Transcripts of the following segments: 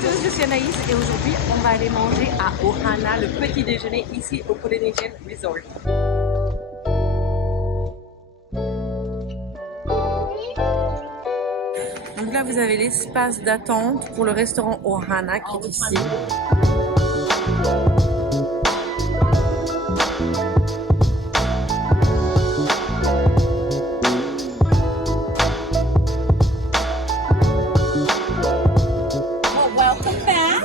tous, je suis Anaïs et aujourd'hui on va aller manger à Ohana, le petit déjeuner ici au Polynesian Resort. Donc là vous avez l'espace d'attente pour le restaurant Ohana qui est ici. Thank you.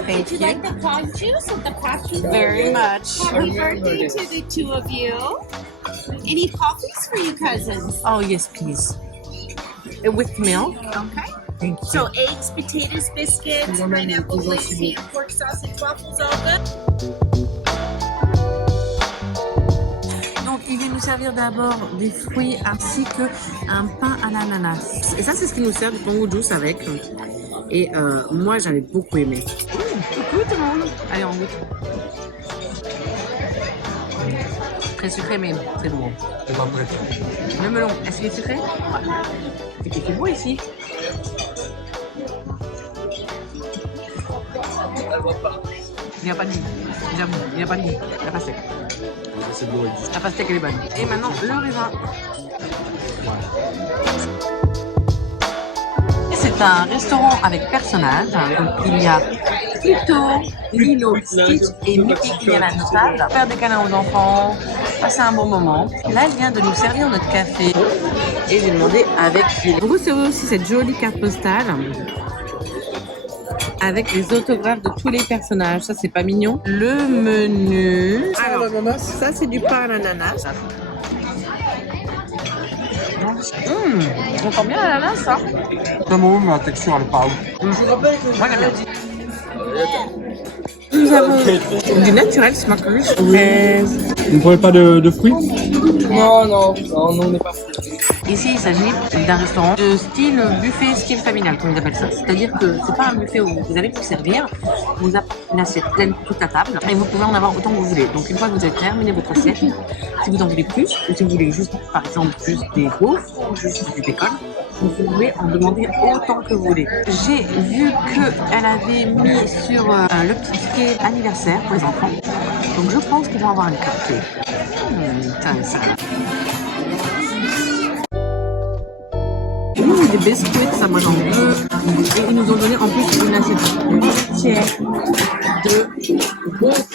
Would you like the pond juice or the pot juice? Very much. Happy birthday to the two of you. Any coffees for you cousins? Oh yes, please. With milk. Okay. Thank you. So eggs, potatoes, biscuits, pineapple glazed ham, pork sausage, waffles, all good? Donc il vient nous servir d'abord des fruits ainsi que un pain à l'ananas. Et ça c'est ce qu'il nous sert du tongo juice avec. Et moi j'avais beaucoup aimé. Coucou tout le monde. Allez on goûte. Très sucré mais c'est bon. C'est pas prêt. Le melon, est-ce qu'il est sucré? C'est qu'il fait beau ici. Il n'y a pas de mie. J'avoue, il n'y a pas de mie. La pastèque. C'est de l'eau. La pastèque elle est bonne. Et maintenant le raisin. C'est un restaurant avec personnages. Donc il y a Pluto, Lilo, Stitch et Mickey qui viennent à notre table. Faire des câlins aux enfants, passer un bon moment. Là elle vient de nous servir notre café. Et j'ai demandé avec filet. Vous recevez aussi cette jolie carte postale avec les autographes de tous les personnages. Ça c'est pas mignon. Le menu. Alors, ça c'est du pain à l'ananas. On sent bien l'ananas ça. C'est bon, mais la texture elle est pas ouf. Moi j'aime bien. Nous avons du naturel smakers. Fraise. Vous ne prenez pas de fruits? Non, on n'est pas. Ici, il s'agit d'un restaurant de style buffet, style familial, comme ils appellent ça. C'est-à-dire que c'est pas un buffet où vous allez vous servir, vous avez une assiette pleine toute la table et vous pouvez en avoir autant que vous voulez. Donc une fois que vous avez terminé votre assiette, si vous en voulez plus, ou si vous voulez juste, par exemple, juste des gaufres, ou juste du bacon, vous pouvez en demander autant que vous voulez. J'ai vu qu'elle avait mis sur le petit ticket anniversaire pour les enfants. Donc je pense qu'ils vont avoir une carte. Intéressant. Des biscuits, ça moi j'en veux. Et ils nous ont donné en plus une assiette entière de gaufres.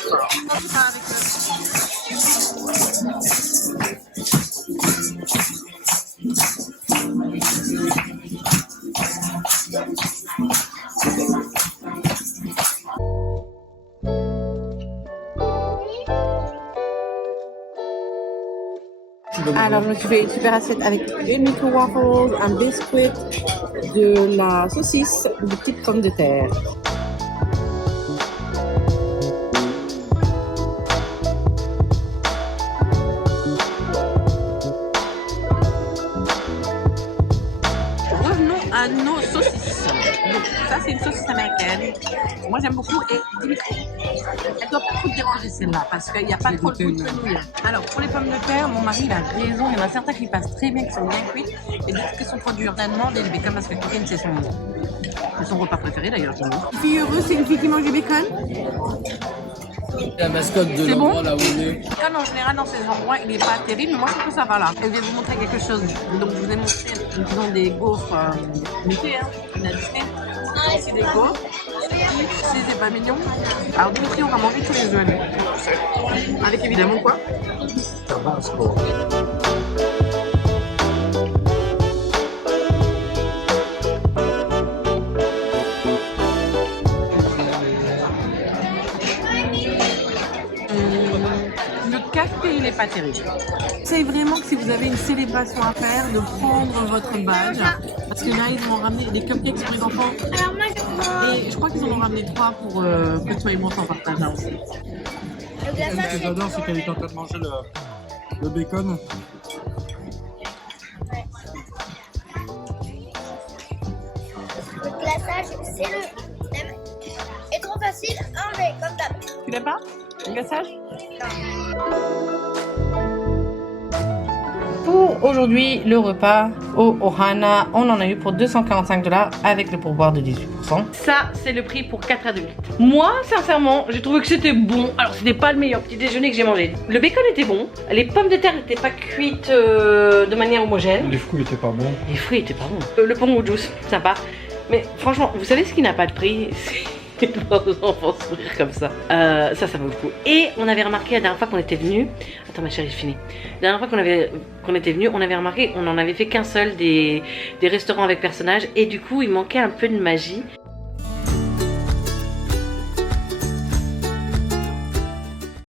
Alors, je me suis fait une super assiette avec une micro-waffles, un biscuit, de la saucisse, des petites pommes de terre. Revenons à nos saucisses. Donc, ça, c'est une saucisse américaine. Moi, j'aime beaucoup et Dimitri, elle doit pas trop te déranger celle-là parce qu'il n'y a pas trop de goût de fenouil. Alors, pour les pommes de terre, mon mari il a raison. Il y en a certains qui passent très bien, qui sont bien cuites et d'autres qui sont trop dures. On a demandé le bacon parce que Corinne, c'est son repas préféré d'ailleurs. Une fille heureuse, c'est une fille qui mange du bacon. La mascotte de l'endroit là où on est. En général, dans ces endroits, il n'est pas terrible, mais moi je trouve que ça va là. Je vais vous montrer quelque chose. Donc, je vous ai montré disons, des gaufres Mickey, hein, la Disney. Ici des gaufres. Si c'est pas mignon. Alors, Dimitri, on va manger tous les œufs. Avec évidemment quoi? Tabasco. Le café, il n'est pas terrible. C'est vraiment que si vous avez une célébration à faire, de prendre votre badge. Parce que là, ils vont ramener des cupcakes pour les enfants. Et je crois qu'ils en ont ramené 3 pour que toi et moi on partage là aussi. Ce que j'adore, c'est qu'elle est en train de manger le bacon. Le glaçage, c'est le thème. Et trop facile, un mais comme d'hab. Tu l'as pas? Le glaçage? Pour aujourd'hui, le repas au Ohana, on en a eu pour 245 $ avec le pourboire de 18%. 50%. Ça, c'est le prix pour 4 adultes. Moi, sincèrement, j'ai trouvé que c'était bon. Alors, c'était pas le meilleur petit déjeuner que j'ai mangé. Le bacon était bon. Les pommes de terre n'étaient pas cuites de manière homogène. Les fruits étaient pas bons. Les fruits étaient pas bons. Le pont au juice, sympa. Mais franchement, vous savez ce qui n'a pas de prix? C'est de voir nos enfants sourire comme ça. Ça vaut le coup. Et on avait remarqué la dernière fois qu'on était venu. Attends ma chérie, je finis. La dernière fois qu'on était venu, on avait remarqué, on en avait fait qu'un seul des restaurants avec personnages. Et du coup, il manquait un peu de magie.